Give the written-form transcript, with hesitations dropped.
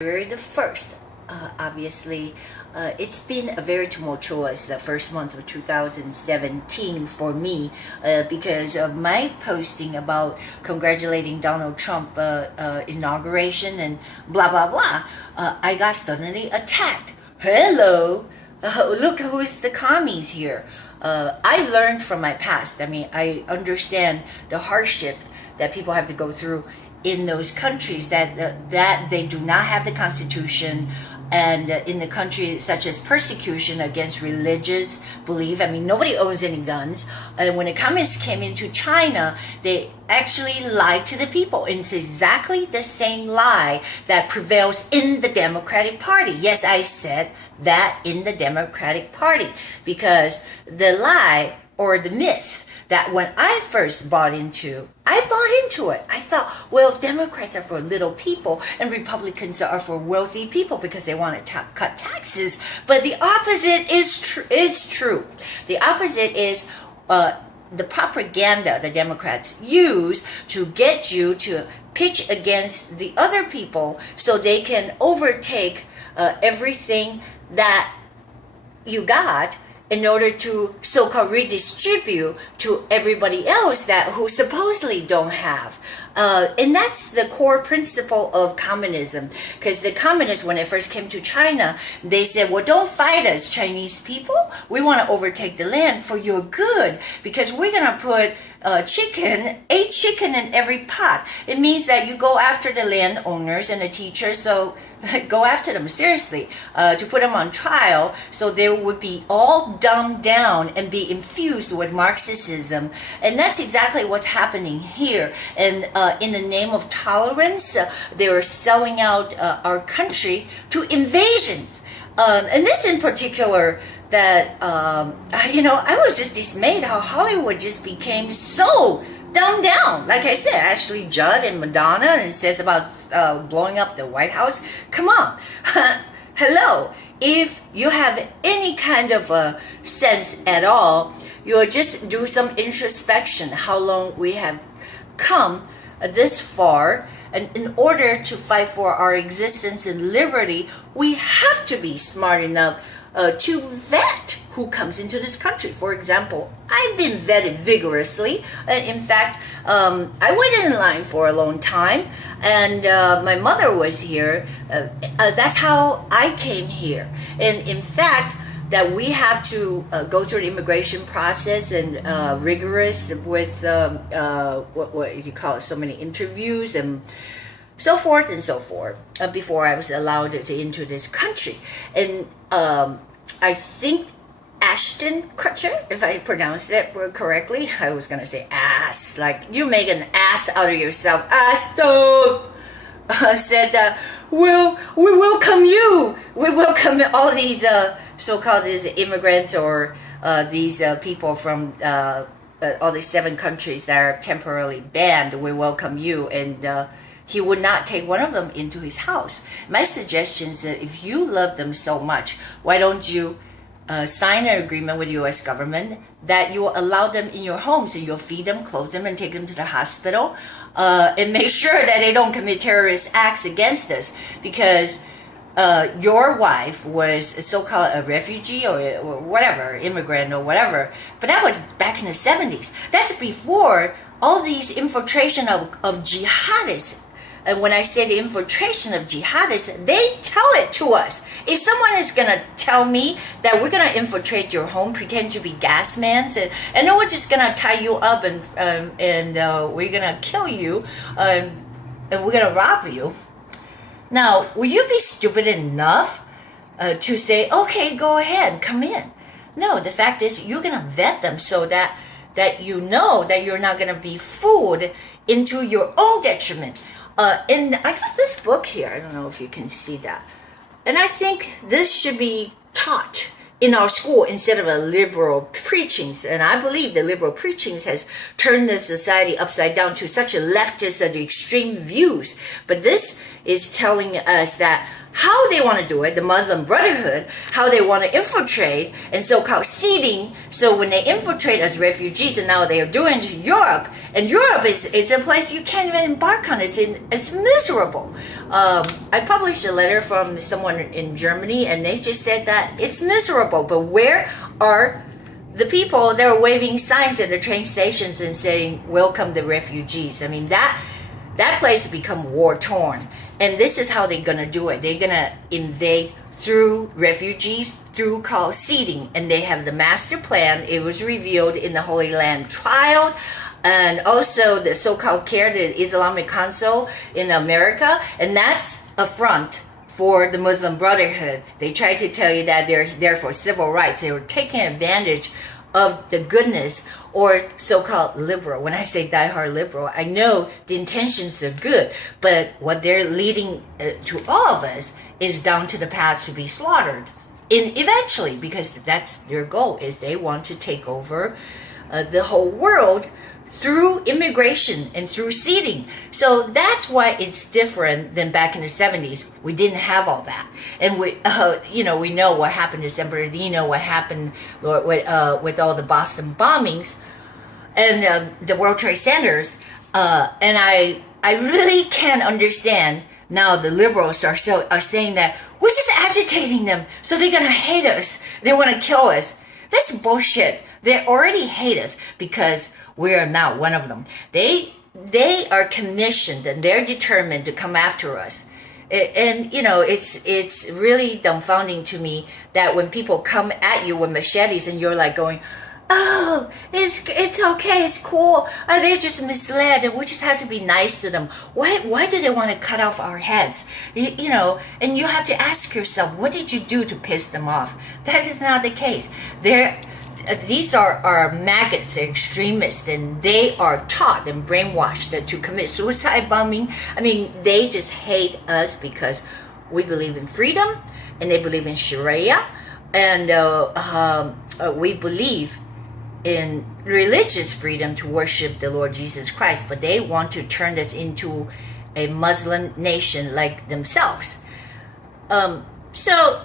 February the 1st. Obviously, it's been a very tumultuous the first month of 2017 for me because of my posting about congratulating Donald Trump inauguration and blah blah blah. I got suddenly attacked. Hello, look who's the commies here. I learned from my past. I mean, I understand the hardship that people have to go through in those countries that they do not have the constitution, and in the country such as persecution against religious belief. I mean, nobody owns any guns. And when the communists came into China, they actually lied to the people. And it's exactly the same lie that prevails in the Democratic Party. Yes, I said that, in the Democratic Party, because the lie or the myth that when I first bought into it. I thought, well, Democrats are for little people and Republicans are for wealthy people because they want to cut taxes. But the opposite is true. The opposite is the propaganda the Democrats use to get you to pitch against the other people so they can overtake everything that you got in order to so-called redistribute to everybody else who supposedly don't have. And that's the core principle of communism. Because the communists, when they first came to China, they said, well, don't fight us, Chinese people. We want to overtake the land for your good, because we're going to put chicken in every pot. It means that you go after the landowners and the teachers, so go after them seriously, to put them on trial so they would be all dumbed down and be infused with Marxism. And that's exactly what's happening here. And in the name of tolerance, they are selling out our country to invasions. And this in particular, that, I was just dismayed how Hollywood just became so dumbed down. Like I said, Ashley Judd and Madonna, and it says about blowing up the White House. Come on. Hello. If you have any kind of sense at all, you'll just do some introspection, how long we have come this far. And in order to fight for our existence and liberty, we have to be smart enough to vet who comes into this country. For example, I've been vetted vigorously. In fact, I waited in line for a long time, and my mother was here. That's how I came here. And in fact, that we have to go through the immigration process and rigorous with what you call it, so many interviews and so forth and so forth before I was allowed into this country. And I think Ashton Kutcher, if I pronounced that correctly, I was going to say ass, like you make an ass out of yourself. Ashton said that, well, we welcome you. We welcome all these so-called immigrants or these people from all these 7 countries that are temporarily banned. We welcome you. And he would not take one of them into his house. My suggestion is that if you love them so much, why don't you sign an agreement with the U.S. government that you will allow them in your homes, and you'll feed them, clothe them, and take them to the hospital, and make sure that they don't commit terrorist acts against us, because your wife was so-called a refugee or whatever, immigrant or whatever, but that was back in the 70s. That's before all these infiltration of jihadists. And when I say the infiltration of jihadists, they tell it to us. If someone is going to tell me that we're going to infiltrate your home, pretend to be gas mans, and then we're just going to tie you up and we're going to kill you, and we're going to rob you. Now, will you be stupid enough to say, okay, go ahead, come in? No, the fact is you're going to vet them so that you know that you're not going to be fooled into your own detriment. And I got this book here. I don't know if you can see that. And I think this should be taught in our school instead of a liberal preachings. And I believe the liberal preachings has turned the society upside down to such a leftist and extreme views. But this is telling us that how they want to do it, the Muslim Brotherhood, how they want to infiltrate and so-called seeding. So when they infiltrate as refugees, and now they are doing it to Europe, And Europe is a place you can't even embark on. It's miserable. I published a letter from someone in Germany, and they just said that it's miserable. But where are the people that are waving signs at the train stations and saying, "Welcome the refugees"? I mean, that place has become war-torn. And this is how they're going to do it. They're going to invade through refugees, through called seeding. And they have the master plan. It was revealed in the Holy Land trial. And also the so-called CARE, the Islamic Council in America. And that's a front for the Muslim Brotherhood. They try to tell you that they're there for civil rights. They were taking advantage of the goodness or so-called liberal. When I say diehard liberal, I know the intentions are good, but what they're leading to all of us is down to the path to be slaughtered. Eventually, because that's their goal, is they want to take over the whole world through immigration and through seeding. So that's why it's different than back in the 70s. We didn't have all that. And we know what happened to San Bernardino, what happened with all the Boston bombings and the World Trade Centers. And I really can't understand now the liberals are saying that we're just agitating them, so they're going to hate us. They want to kill us. That's bullshit. They already hate us because we are not one of them. They are commissioned and they're determined to come after us. And it's really dumbfounding to me that when people come at you with machetes and you're like going, "Oh, it's okay, it's cool. They're just misled, and we just have to be nice to them. Why do they want to cut off our heads?" And you have to ask yourself, what did you do to piss them off? That is not the case. These are maggots, extremists, and they are taught and brainwashed to commit suicide bombing. I mean, they just hate us because we believe in freedom, and they believe in Sharia, and we believe in religious freedom to worship the Lord Jesus Christ, but they want to turn us into a Muslim nation like themselves. So